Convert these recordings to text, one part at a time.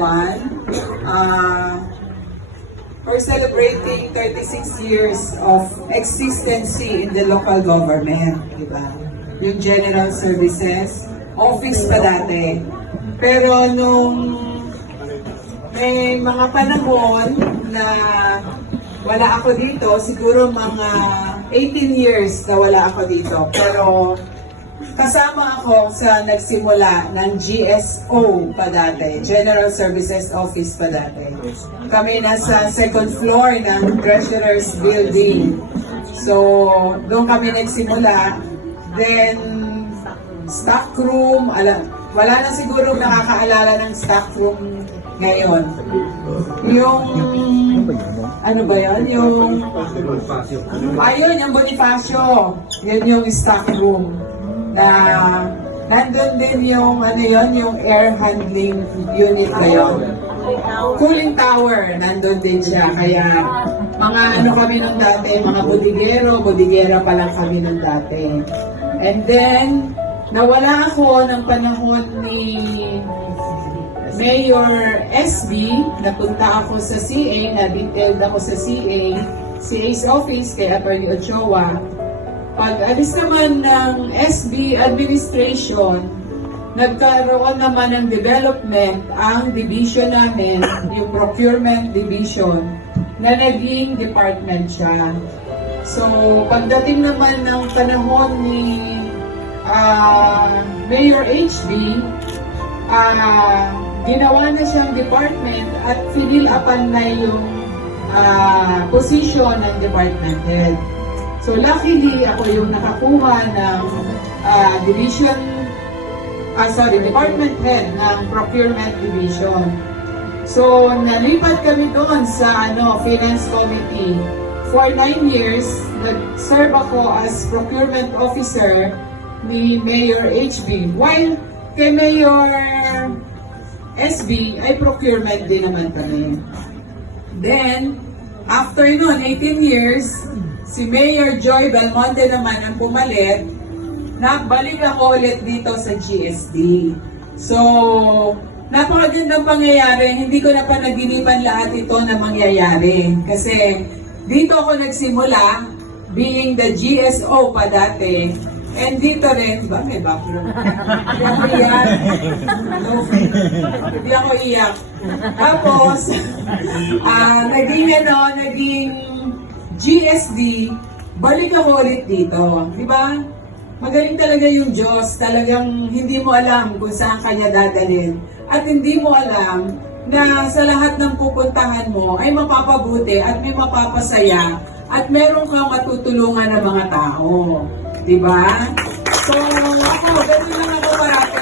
everyone. We're celebrating 36 years of existency in the local government, diba? Yung General Services, office pa dati. Pero nung may mga panahon na wala ako dito, siguro mga 18 years na wala ako dito. Pero kasama ako sa nagsimula ng GSO pa dati, General Services Office pa dati. Kami nasa second floor ng Treasurer's Building. So, doon kami nagsimula. Then, stock room, wala na siguro nakakaalala ng stock room ngayon. Yung, ano ba yun? Yung Bonifacio. Yun yung stock room. Na nandun din yung yung air handling unit na yun. Cooling tower, nandun din siya. Kaya mga kami nung dati, mga bodigera pa lang kami nung dati. And then, nawala ako ng panahon ni Mayor SB, napunta ako sa CA, na-detailed ako sa CA's office kay Atty. Ochoa. Pag-alis naman ng SB administration, nagkaroon naman ng development ang division namin, yung procurement division, na naging department siya. So, pagdating naman ng panahon ni Mayor HB, ginawa na siyang department at finil-upan na yung position ng department head. So luckily, ako yung nakakuha ng department head ng procurement division. So nalipat kami doon sa finance committee. For 9 years, nag-serve ako as procurement officer ni Mayor HB. While kay Mayor SB ay procurement din naman kami. Then, after noon, 18 years, si Mayor Joy Belmonte naman ang pumalit, nagbalik ako ulit dito sa GSD. So, napakagandang pangyayari, hindi ko na panaginipan lahat ito na mangyayari. Kasi, dito ako nagsimula, being the GSO pa dati, and dito rin, ba may background? Hindi ako iyak. Hindi ako iyak. Tapos, naging GSD, balik ako ulit dito. Diba? Magaling talaga yung Diyos. Talagang hindi mo alam kung saan kanya dadalhin. At hindi mo alam na sa lahat ng pupuntahan mo ay mapapabuti at may mapapasaya at meron kang matutulungan ng mga tao. Diba? So, ako, ganun lang ako parate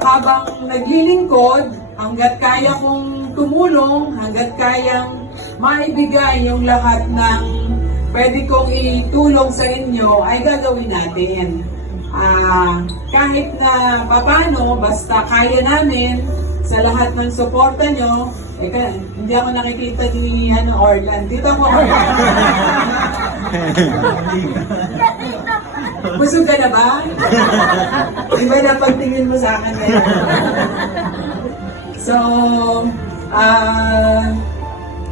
habang naglilingkod, hanggat kaya kong tumulong, hanggat kayang maibigay yung lahat ng pwede kong itulong sa inyo ay gagawin natin. Kahit na paano, basta kaya namin sa lahat ng suporta nyo, hindi ako nakikita ni Orlan. Dito ako, Orlan. Busog ka na ba? Iba na pagtingin mo sa akin ngayon. So,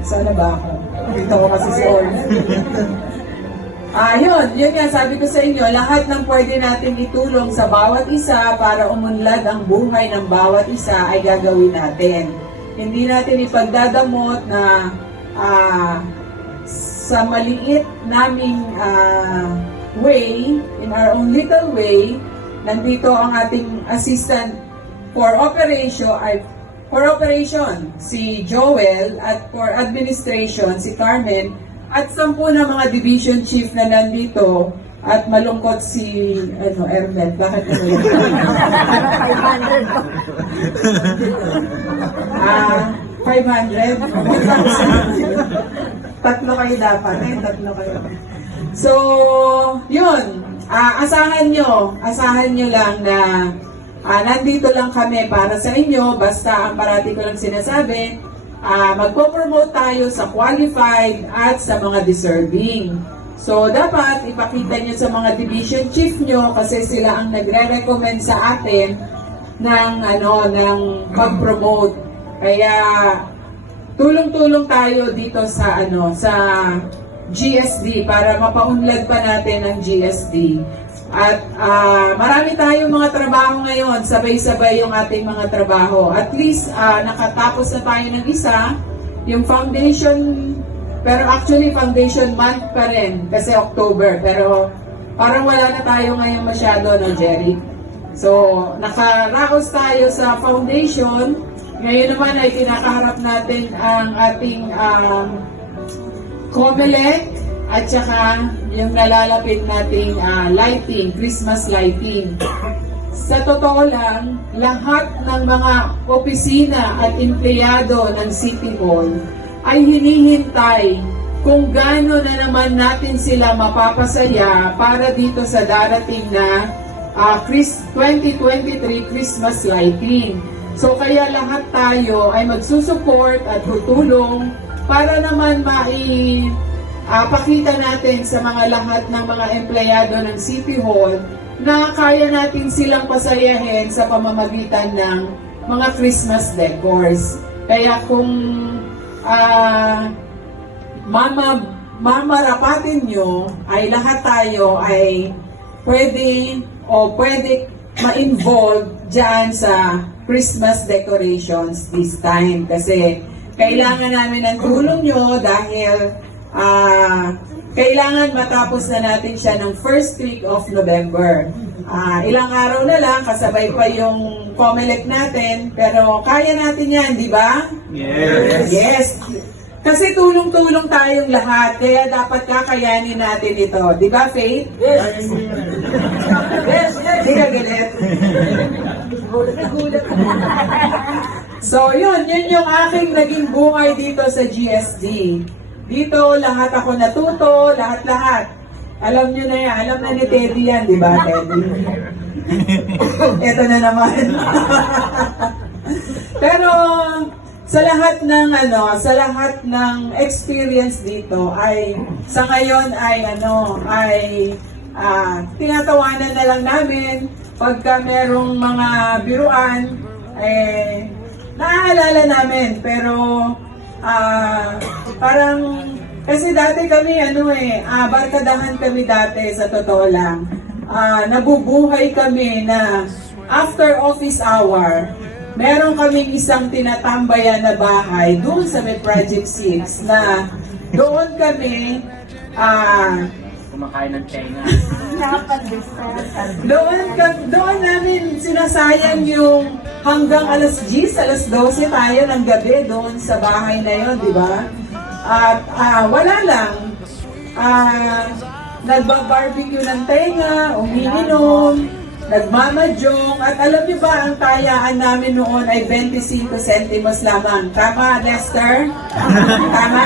sana ba ako? Dito ko kasi si Orlan. Yun nga, sabi ko sa inyo, lahat ng pwede natin itulong sa bawat isa para umunlad ang buhay ng bawat isa ay gagawin natin. Hindi natin ipagdadamot na sa maliit naming way, in our own little way, nandito ang ating assistant for operation, si Joel, at for administration, si Carmen, at 10 na mga division chief na nandito, at malungkot si Ermel. Bakit mo yun? 500? Tatlo kayo dapat. Tatlo kayo. So, yun. Asahan nyo lang na nandito lang kami para sa inyo. Basta ang parati ko lang sinasabi, magpo-promote tayo sa qualified at sa mga deserving. So, dapat ipakita nyo sa mga division chief nyo kasi sila ang nagre-recommend sa atin ng pag-promote. Kaya tulong-tulong tayo dito sa sa GSD para mapaunlad pa natin ang GSD. At marami tayong mga trabaho ngayon, sabay-sabay yung ating mga trabaho. At least nakatapos na tayo ng isa, yung foundation, pero actually foundation month pa rin kasi October, pero parang wala na tayo ngayon masyado, no, Jerry? So, nakaraos tayo sa foundation. Ngayon naman ay kinakaharap natin ang ating COMELEC at saka yung nalalapit nating lighting, Christmas lighting. Sa totoo lang, lahat ng mga opisina at empleyado ng City Hall ay hinihintay kung gaano na naman natin sila mapapasaya para dito sa darating na 2023 Christmas lighting. So kaya lahat tayo ay magsusupport at tutulong para naman pakita natin sa mga lahat ng mga empleyado ng City Hall na kaya natin silang pasayahin sa pamamagitan ng mga Christmas decors. Kaya kung mamarapatin nyo, ay lahat tayo ay pwede ma-involve dyan sa Christmas decorations this time. Kasi kailangan namin ng tulong nyo dahil kailangan matapos na natin siya ng first week of November. Ilang araw na lang, kasabay pa yung COMELEC natin, pero kaya natin yan, di ba? Yes! Yes! Kasi tulong-tulong tayong lahat, kaya dapat kakayanin natin ito. Di ba, Faith? Yes! Yes! Di ka galit? So, yun yung aking naging bungay dito sa GSD. Dito, lahat ako natuto, lahat-lahat. Alam nyo na yan, alam na ni Teddy yan, di ba, Teddy? Ito na naman. Pero, sa lahat ng experience dito ay sa ngayon ay tinatawanan na lang namin pagka merong mga biruan naaalala namin, pero parang kasi dati kami barkadahan kami dati, sa totoo lang. Nabubuhay kami na after office hour, meron kaming isang tinatambayan na bahay doon sa may Project 6 na doon kami Kumakain ng tenga. doon namin sinasayang yung hanggang alas 10, alas 12 tayo ng gabi doon sa bahay na yon, di ba? At wala lang, nagbabarbecue ng tenga, umiinom, nagmamadyong, at alam niyo ba, ang tayaan namin noon ay 25 centimos lamang. Tama, Lester? Tama?